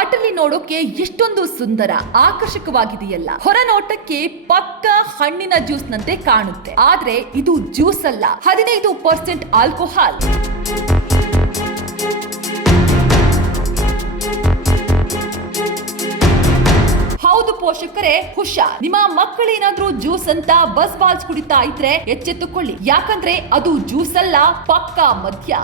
ಬಾಟಲಿ ನೋಡೋಕೆ ಎಷ್ಟೊಂದು ಸುಂದರ ಆಕರ್ಷಕವಾಗಿದೆಯಲ್ಲ. ಹೊರ ನೋಟಕ್ಕೆ ಪಕ್ಕ ಹಣ್ಣಿನ ಜ್ಯೂಸ್ ನಂತೆ ಕಾಣುತ್ತೆ, ಆದ್ರೆ ಇದು ಜ್ಯೂಸ್ ಅಲ್ಲ, 15% ಆಲ್ಕೋಹಾಲ್. ಹೌದು ಪೋಷಕರೇ, ಹುಷಾರ್. ನಿಮ್ಮ ಮಕ್ಕಳೇನಾದ್ರೂ ಜ್ಯೂಸ್ ಅಂತ ಬಸ್ ಬಾಲ್ಸ್ ಕುಡಿತಾ ಇದ್ರೆ ಎಚ್ಚೆತ್ತುಕೊಳ್ಳಿ, ಯಾಕಂದ್ರೆ ಅದು ಜ್ಯೂಸ್ ಅಲ್ಲ, ಪಕ್ಕಾ ಮದ್ಯ.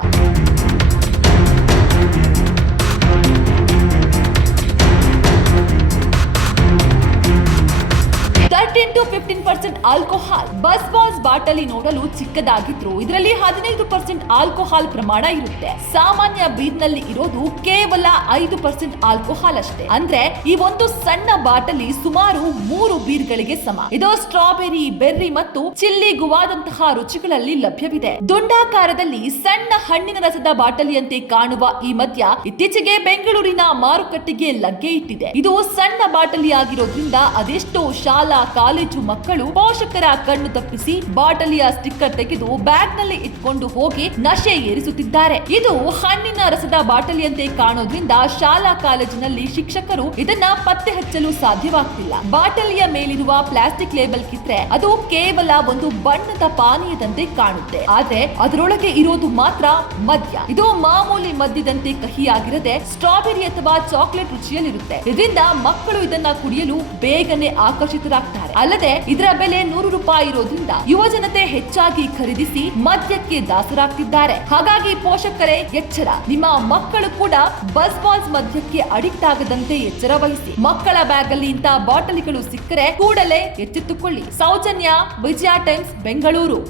13 to 15% ಆಲ್ಕೋಹಾಲ್. ಬಸ್ ಬಾಸ್ ಬಾಟಲಿ ನೋಡಲು ಚಿಕ್ಕದಾಗಿದ್ರು ಇದರಲ್ಲಿ 15% ಆಲ್ಕೋಹಾಲ್ ಪ್ರಮಾಣ ಇರುತ್ತೆ. ಸಾಮಾನ್ಯ ಬೀರ್ನಲ್ಲಿ ಇರೋದು ಕೇವಲ 5% ಆಲ್ಕೋಹಾಲ್ ಅಷ್ಟೇ. ಅಂದ್ರೆ ಈ ಒಂದು ಸಣ್ಣ ಬಾಟಲಿ ಸುಮಾರು 3 ಬೀರ್ಗಳಿಗೆ ಸಮ. ಇದು ಸ್ಟ್ರಾಬೆರಿ, ಬೆರ್ರಿ ಮತ್ತು ಚಿಲ್ಲಿ ಗುವಾದಂತಹ ರುಚಿಗಳಲ್ಲಿ ಲಭ್ಯವಿದೆ. ದುಂಡಾಕಾರದಲ್ಲಿ ಸಣ್ಣ ಹಣ್ಣಿನ ರಸದ ಬಾಟಲಿಯಂತೆ ಕಾಣುವ ಈ ಮದ್ಯ ಇತ್ತೀಚೆಗೆ ಬೆಂಗಳೂರಿನ ಮಾರುಕಟ್ಟೆಗೆ ಲಗ್ಗೆ ಇಟ್ಟಿದೆ. ಇದು ಸಣ್ಣ ಬಾಟಲಿ ಆಗಿರೋದ್ರಿಂದ ಅದೆಷ್ಟೋ ಶಾಲಾ ಕಾಲೇಜು ಮಕ್ಕಳು ಪೋಷಕರ ಕಣ್ಣು ತಪ್ಪಿಸಿ ಬಾಟಲಿಯ ಸ್ಟಿಕ್ಕರ್ ತೆಗೆದು ಬ್ಯಾಗ್ ನಲ್ಲಿ ಇಟ್ಕೊಂಡು ಹೋಗಿ ನಶೆ ಏರಿಸುತ್ತಿದ್ದಾರೆ. ಇದು ಹಣ್ಣಿನ ರಸದ ಬಾಟಲಿಯಂತೆ ಕಾಣೋದ್ರಿಂದ ಶಾಲಾ ಕಾಲೇಜಿನಲ್ಲಿ ಶಿಕ್ಷಕರು ಇದನ್ನ ಪತ್ತೆ ಹಚ್ಚಲು ಸಾಧ್ಯವಾಗ್ತಿಲ್ಲ. ಬಾಟಲಿಯ ಮೇಲಿರುವ ಪ್ಲಾಸ್ಟಿಕ್ ಲೇಬಲ್ ಕಿತ್ರೆ ಅದು ಕೇವಲ ಒಂದು ಬಣ್ಣದ ಪಾನೀಯದಂತೆ ಕಾಣುತ್ತೆ, ಆದ್ರೆ ಅದರೊಳಗೆ ಇರೋದು ಮಾತ್ರ ಮದ್ಯ. ಇದು ಮಾಮೂಲಿ ಮದ್ಯದಂತೆ ಕಹಿಯಾಗಿರದೆ ಸ್ಟ್ರಾಬೆರಿ ಅಥವಾ ಚಾಕ್ಲೇಟ್ ರುಚಿಯಲ್ಲಿರುತ್ತೆ. ಇದರಿಂದ ಮಕ್ಕಳು ಇದನ್ನ ಕುಡಿಯಲು ಬೇಗನೆ ಆಕರ್ಷಿತರಾಗ್ತಾರೆ. ಅಲ್ಲದೆ ಇದರ ಬೆಲೆ 100 ರೂಪಾಯಿ ಇರೋದ್ರಿಂದ ಯುವ ಜನತೆ ಹೆಚ್ಚಾಗಿ ಖರೀದಿಸಿ ಮದ್ಯಕ್ಕೆ ದಾಸರಾಗ್ತಿದ್ದಾರೆ. ಹಾಗಾಗಿ ಪೋಷಕರೇ ಎಚ್ಚರ, ನಿಮ್ಮ ಮಕ್ಕಳು ಕೂಡ ಬಸ್ ಬಾಲ್ಸ್ ಮದ್ಯಕ್ಕೆ ಅಡಿಕ್ಟ್ ಆಗದಂತೆ ಎಚ್ಚರ ವಹಿಸಿ. ಮಕ್ಕಳ ಬ್ಯಾಗ್ ಅಲ್ಲಿ ಇಂತಹ ಬಾಟಲಿಗಳು ಸಿಕ್ಕರೆ ಕೂಡಲೇ ಎಚ್ಚೆತ್ತುಕೊಳ್ಳಿ. ಸೌಜನ್ಯ, ವಿಜಯ ಟೈಮ್ಸ್, ಬೆಂಗಳೂರು.